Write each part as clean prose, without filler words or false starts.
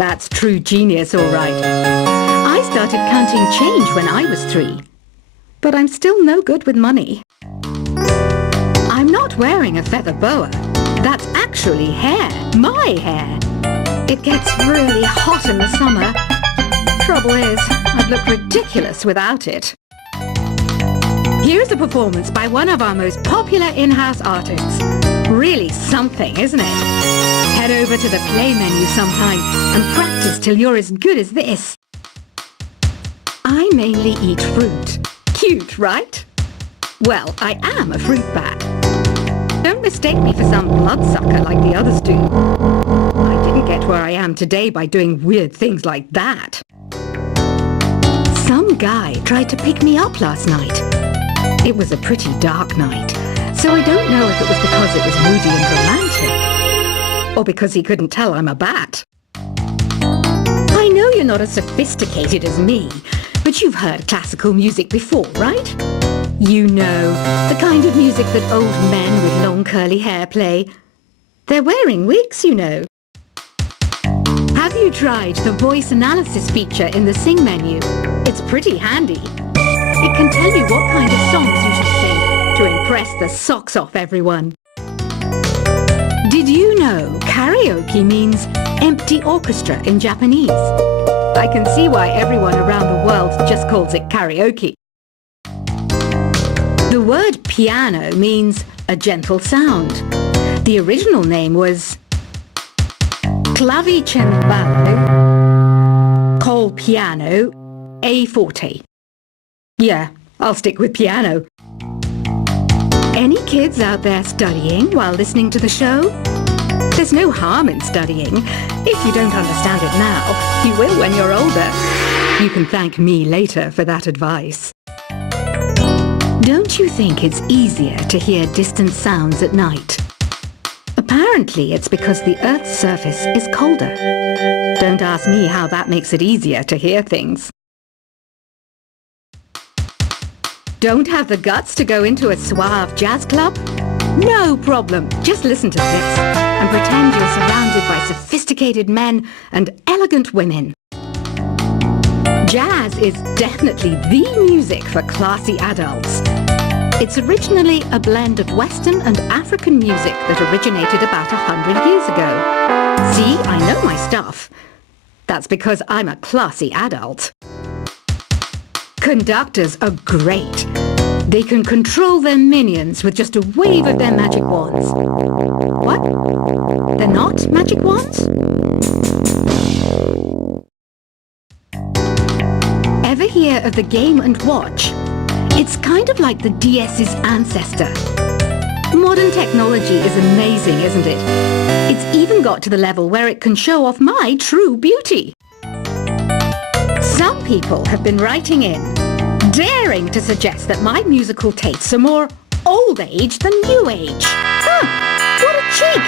That's true genius, all right. I started counting change when I was 3. But I'm still no good with money. I'm not wearing a feather boa. That's actually hair, my hair. It gets really hot in the summer. Trouble is, I'd look ridiculous without it. Here's a performance by one of our most popular in-house artists. Really something, isn't it? Head over to the play menu sometime and practice till you're as good as this. I mainly eat fruit. Cute, right? Well, I am a fruit bat. Don't mistake me for some bloodsucker like the others do. I didn't get where I am today by doing weird things like that. Some guy tried to pick me up last night. It was a pretty dark night, so I don't know if it was because it was moody and romantic, or because he couldn't tell I'm a bat. I know you're not as sophisticated as me, but you've heard classical music before, right? You know, the kind of music that old men with long curly hair play. They're wearing wigs, you know. Have you tried the voice analysis feature in the Sing menu? It's pretty handy. It can tell you what kind of songs you should sing to impress the socks off everyone. Did you know karaoke means empty orchestra in Japanese? I can see why everyone around the world just calls it karaoke. The word piano means a gentle sound. The original name was clavicembalo col piano a forte. Yeah, I'll stick with piano. Any kids out there studying while listening to the show? There's no harm in studying. If you don't understand it now, you will when you're older. You can thank me later for that advice. Don't you think it's easier to hear distant sounds at night? Apparently it's because the Earth's surface is colder. Don't ask me how that makes it easier to hear things. Don't have the guts to go into a suave jazz club? No problem. Just listen to this and pretend you're surrounded by sophisticated men and elegant women. Jazz is definitely the music for classy adults. It's originally a blend of Western and African music that originated about 100 years ago. See, I know my stuff. That's because I'm a classy adult. Conductors are great. They can control their minions with just a wave of their magic wands. What? They're not magic wands? Ever hear of the Game & Watch? It's kind of like the DS's ancestor. Modern technology is amazing, isn't it? It's even got to the level where it can show off my true beauty. Some people have been writing in, daring to suggest that my musical tastes are more old age than new age. Huh, what a cheek!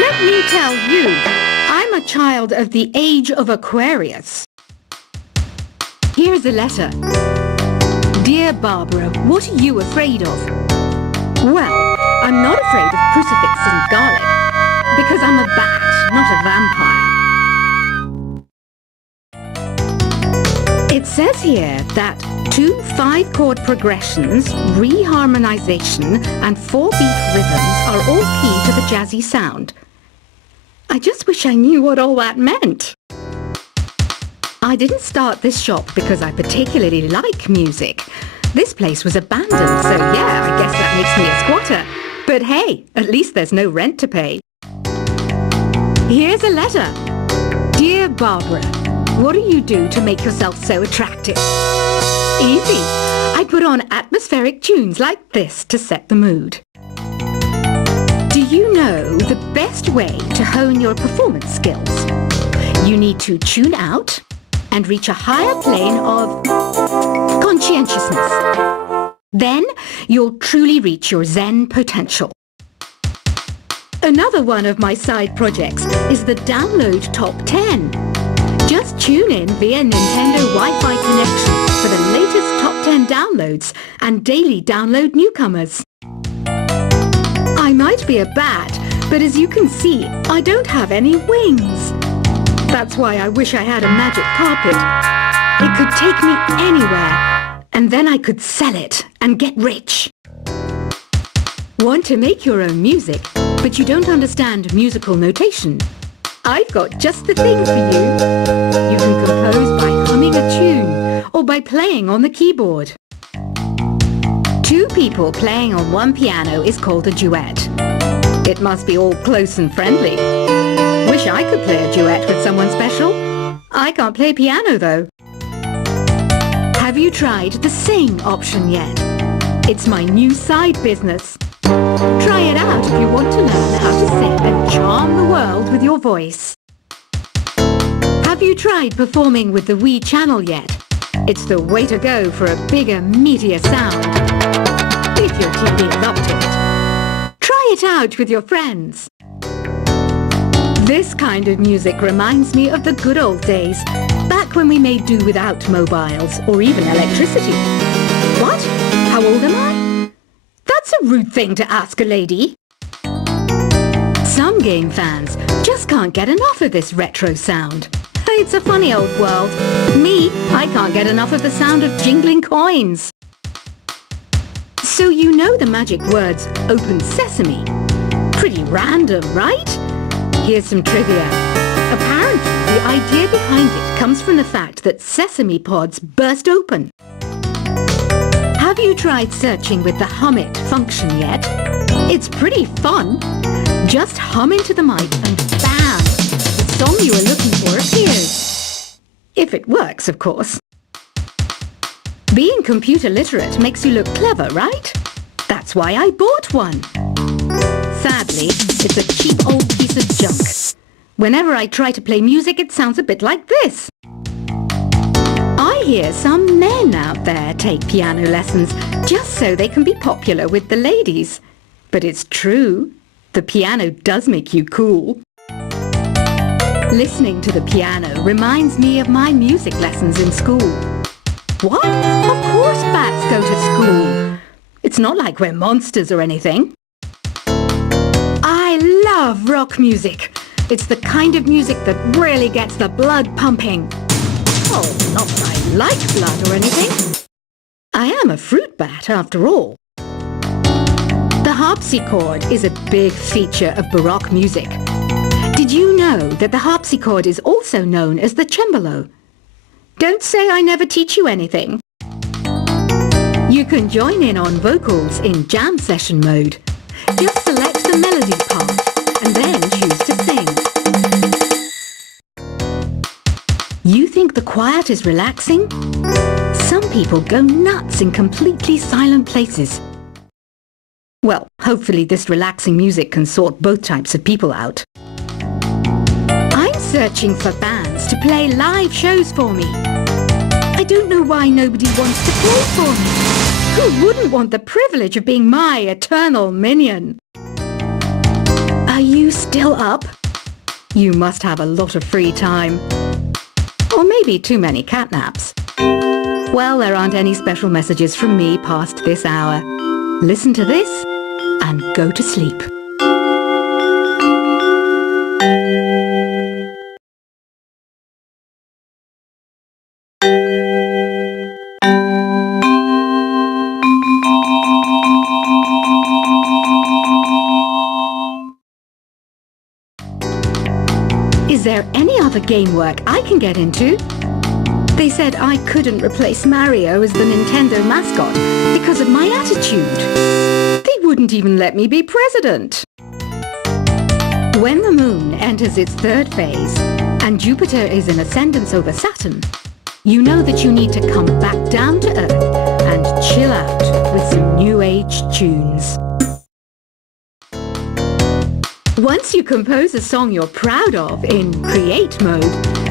Let me tell you, I'm a child of the age of Aquarius. Here's a letter. Dear Barbara, what are you afraid of? Well, I'm not afraid of crucifixes and garlic, because I'm a bat, not a vampire. It says here that 2 5-chord progressions, reharmonization, and 4-beat rhythms are all key to the jazzy sound. I just wish I knew what all that meant. I didn't start this shop because I particularly like music. This place was abandoned, so yeah, I guess that makes me a squatter. But hey, at least there's no rent to pay. Here's a letter. Dear Barbara, what do you do to make yourself so attractive? Easy. I put on atmospheric tunes like this to set the mood. Do you know the best way to hone your performance skills? You need to tune out and reach a higher plane of conscientiousness. Then you'll truly reach your Zen potential. Another one of my side projects is the Download Top 10. Just tune in via Nintendo Wi-Fi connection for the latest Top 10 downloads and daily download newcomers. I might be a bat, but as you can see, I don't have any wings. That's why I wish I had a magic carpet. It could take me anywhere, and then I could sell it and get rich. Want to make your own music, but you don't understand musical notation? I've got just the thing for you. You can compose by humming a tune or by playing on the keyboard. Two people playing on one piano is called a duet. It must be all close and friendly. Wish I could play a duet with someone special. I can't play piano though. Have you tried the sing option yet? It's my new side business. Try it out if you want to learn how to sing and charm the world with your voice. Have you tried performing with the Wii channel yet? It's the way to go for a bigger, meatier sound. If your TV is up to it. Try it out with your friends. This kind of music reminds me of the good old days, back when we made do without mobiles or even electricity. What? How old am I? That's a rude thing to ask a lady. Some game fans just can't get enough of this retro sound. It's a funny old world. Me, I can't get enough of the sound of jingling coins. So you know the magic words "Open Sesame." Pretty random, right? Here's some trivia. Apparently, the idea behind it comes from the fact that sesame pods burst open. Have you tried searching with the Hum It function yet? It's pretty fun. Just hum into the mic and bam! The song you are looking for appears. If it works, of course. Being computer literate makes you look clever, right? That's why I bought one. Sadly, it's a cheap old piece of junk. Whenever I try to play music, it sounds a bit like this. I hear some men out there take piano lessons just so they can be popular with the ladies. But it's true. The piano does make you cool. Listening to the piano reminds me of my music lessons in school. What? Of course bats go to school. It's not like we're monsters or anything. I love rock music. It's the kind of music that really gets the blood pumping. Oh, not that I like blood or anything. I am a fruit bat after all. The harpsichord is a big feature of Baroque music. Did you know that the harpsichord is also known as the cembalo? Don't say I never teach you anything. You can join in on vocals in jam session mode. Just select the melody part and then choose to sing. You think the quiet is relaxing? Some people go nuts in completely silent places. Well, hopefully this relaxing music can sort both types of people out. I'm searching for bands to play live shows for me. I don't know why nobody wants to play for me. Who wouldn't want the privilege of being my eternal minion? Are you still up? You must have a lot of free time. Or maybe too many catnaps. Well, there aren't any special messages from me past this hour. Listen to this and go to sleep. Is there any other game work I can get into? They said I couldn't replace Mario as the Nintendo mascot because of my attitude. They wouldn't even let me be president. When the moon enters its third phase and Jupiter is in ascendance over Saturn, you know that you need to come back down to Earth and chill out with some new age tunes. Once you compose a song you're proud of in Create mode,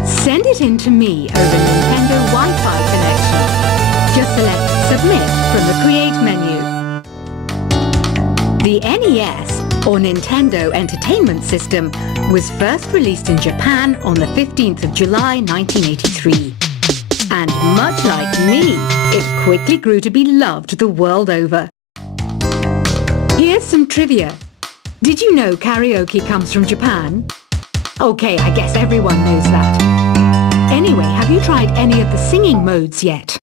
send it in to me over Nintendo Wi-Fi connection. Just select Submit from the Create menu. The NES, or Nintendo Entertainment System, was first released in Japan on the 15th of July 1983. And much like me, it quickly grew to be loved the world over. Here's some trivia. Did you know karaoke comes from Japan? Okay, I guess everyone knows that. haven't tried any of the singing modes yet.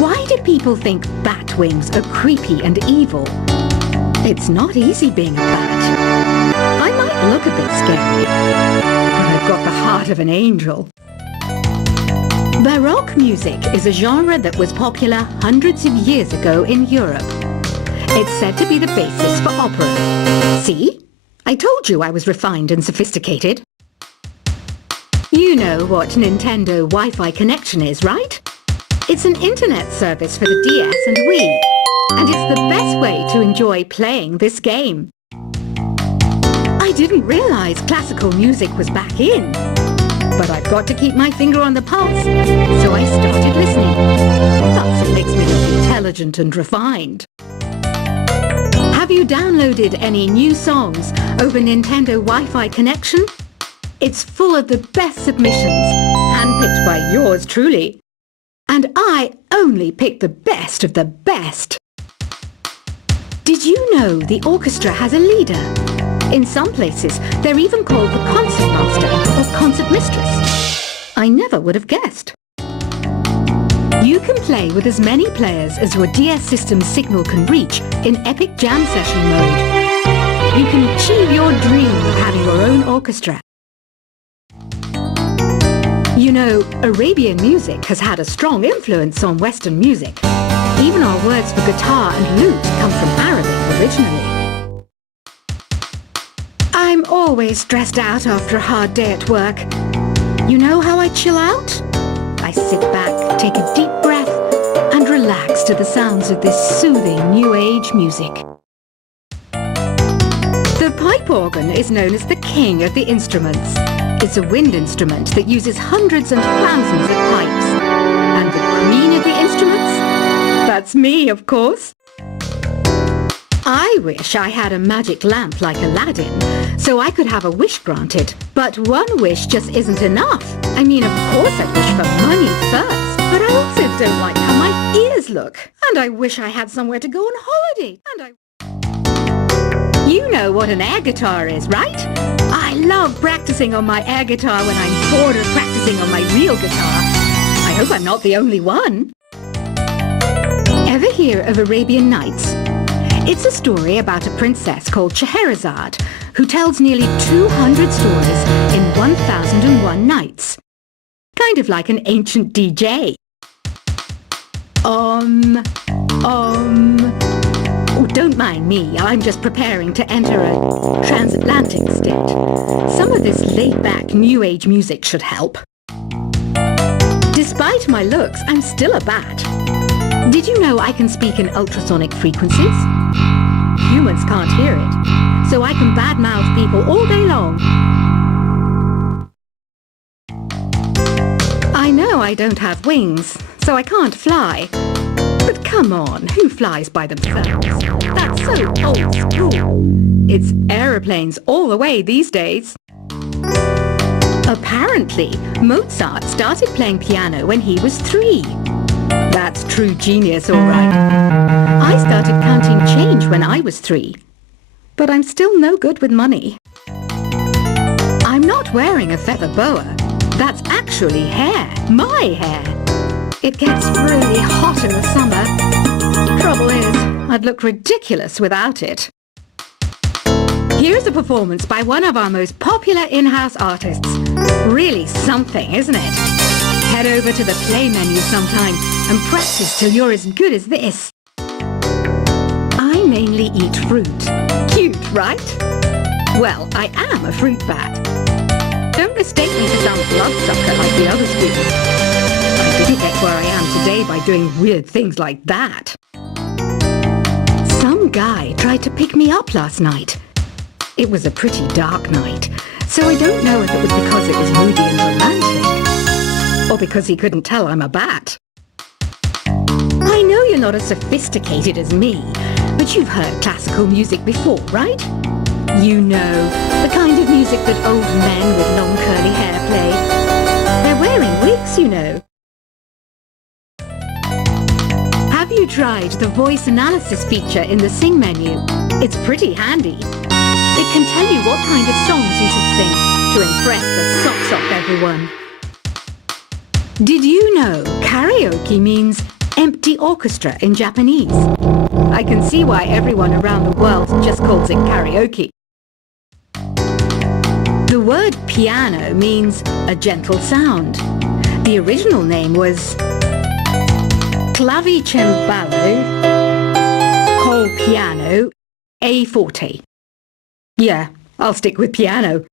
Why do people think bat wings are creepy and evil? It's not easy being a bat. I might look a bit scary, but I've got the heart of an angel. Baroque music is a genre that was popular hundreds of years ago in Europe. It's said to be the basis for opera. See? I told you I was refined and sophisticated. You know what Nintendo Wi-Fi connection is, right? It's an internet service for the DS and Wii, and it's the best way to enjoy playing this game. I didn't realize classical music was back in, but I've got to keep my finger on the pulse, so I started listening. Thus it makes me look intelligent and refined. Have you downloaded any new songs over Nintendo Wi-Fi connection? It's full of the best submissions, handpicked by yours truly. And I only pick the best of the best. Did you know the orchestra has a leader? In some places, they're even called the concertmaster or concertmistress. I never would have guessed. You can play with as many players as your DS system's signal can reach in Epic Jam Session mode. You can achieve your dream of having your own orchestra. You know, Arabian music has had a strong influence on Western music. Even our words for guitar and lute come from Arabic originally. I'm always stressed out after a hard day at work. You know how I chill out? I sit back, take a deep breath, and relax to the sounds of this soothing New Age music. The pipe organ is known as the king of the instruments. It's a wind instrument that uses hundreds and thousands of pipes. And the queen of the instruments? That's me, of course. I wish I had a magic lamp like Aladdin, so I could have a wish granted. But one wish just isn't enough. I mean, of course I wish for money first, but I also don't like how my ears look. And I wish I had somewhere to go on holiday. You know what an air guitar is, right? I love practicing on my air guitar when I'm bored of practicing on my real guitar. I hope I'm not the only one. Ever hear of Arabian Nights? It's a story about a princess called Scheherazade who tells nearly 200 stories in 1001 nights. Kind of like an ancient DJ. Oh, don't mind me, I'm just preparing to enter a transatlantic state. Some of this laid-back New Age music should help. Despite my looks, I'm still a bat. Did you know I can speak in ultrasonic frequencies? Humans can't hear it, so I can badmouth people all day long. I know I don't have wings, so I can't fly. But come on, who flies by themselves? That's so old school. It's aeroplanes all the way these days. Apparently, Mozart started playing piano when he was 3. That's true genius, all right. I started counting change when I was 3. But I'm still no good with money. I'm not wearing a feather boa. That's actually hair, my hair. It gets really hot in the summer. Trouble is, I'd look ridiculous without it. Here's a performance by one of our most popular in-house artists. Really something, isn't it? Head over to the play menu sometime and practice till you're as good as this. I mainly eat fruit. Cute, right? Well, I am a fruit bat. Don't mistake me for some bloodsucker like the others do. I didn't get where I am today by doing weird things like that. Some guy tried to pick me up last night. It was a pretty dark night, so I don't know if it was because it was moody and romantic, or because he couldn't tell I'm a bat. I know you're not as sophisticated as me, but you've heard classical music before, right? You know, the kind of music that old men with long curly hair play. They're wearing wigs, you know. Have you tried the voice analysis feature in the Sing menu? It's pretty handy. It can tell you what kind of songs you should sing to impress the socks off everyone. Did you know karaoke means empty orchestra in Japanese? I can see why everyone around the world just calls it karaoke. The word piano means a gentle sound. The original name was clavicembalo col piano a forte. Yeah, I'll stick with piano.